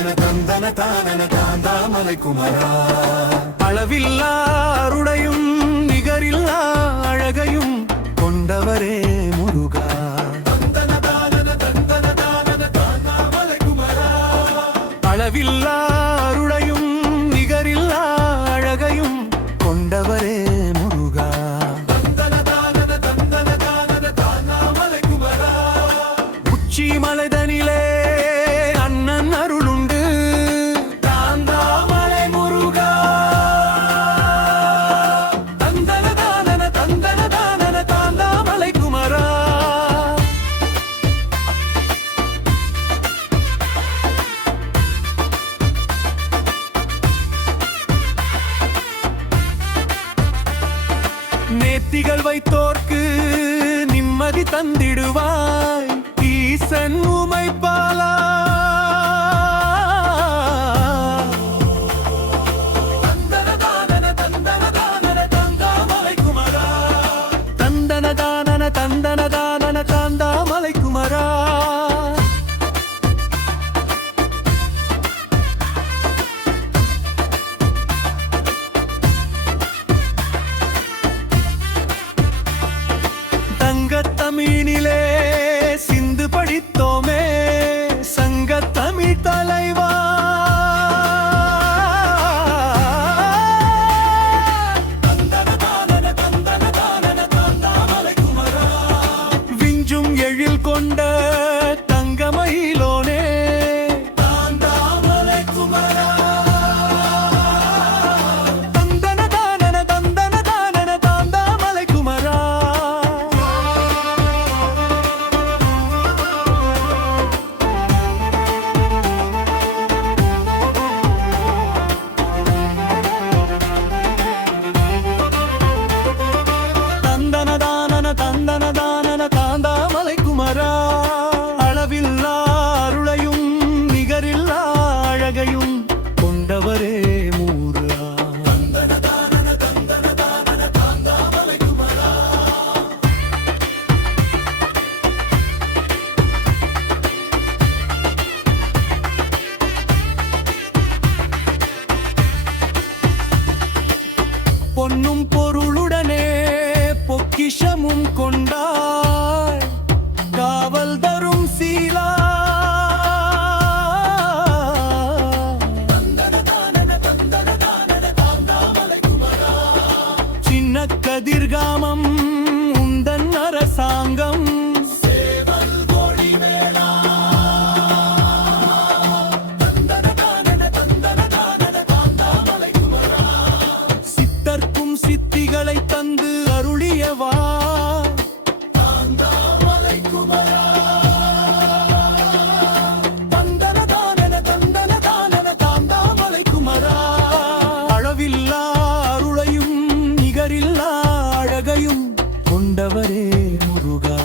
தந்தன தானன தாந்தாமலை குமரா. அளவில்லா அருளையும் நிகரில்லா அழகையும் கொண்டவரே முருகா. தந்தன தானன தாந்தாமலை குமரா. அளவில்லா அருளையும் நிகரில்லா அழகையும் கொண்டவரே முருகா. உச்சி மலைதனிலே அண்ணன் அருளுண்டு தாந்தாமலை முருகா. தந்தன தானன தாந்தாமலை குமரா. நேத்திகள் வைத்தோர்க்கு நிம்மதி தந்திடுவாய் ஈசன் உமைப்பாலா. தந்தன தானன தாந்தாமலை குமரா. தந்தன தானன தாந்தாமலை குமரா. தங்கத்தமிழிலே சிந்து படித்தோமே சங்கத்தமிழ் தலைவா. தந்தன தானன தாந்தாமலை குமரா. விஞ்சும் எழில் கொண்ட தங்கமயிலோனே தாந்தாமலை குமரா. தந்தன தானன தாந்தாமலை குமரா. தந்தன தானன தாந்தாமலை குமரா. அளவில்லா அருளையும் நிகரில்லா அழகையும் கொண்டவரே முருகா. தந்தன தானன தாந்தாமலை குமரா. பொன்னும் பொருளுடனே பொக்கிஷமும் கொண்டாய் காவல் தரும் சீலா. தந்தன தானன தாந்தாமலை குமரா. சின்ன கதிர்காமம் உந்தன் அரசாங்கம் சேவல் கோழி மேளா. தந்தன தானன தாந்தாமலை குமரா. சித்தர்க்கும் சித்திகளை தந்து அருளியவா தாந்தாமலை குமரா. தந்தன தானன தாந்தாமலை குமரா. அளவில்லா அருளையும் நிகரில்லா அழகையும் கொண்டவரே முருகா.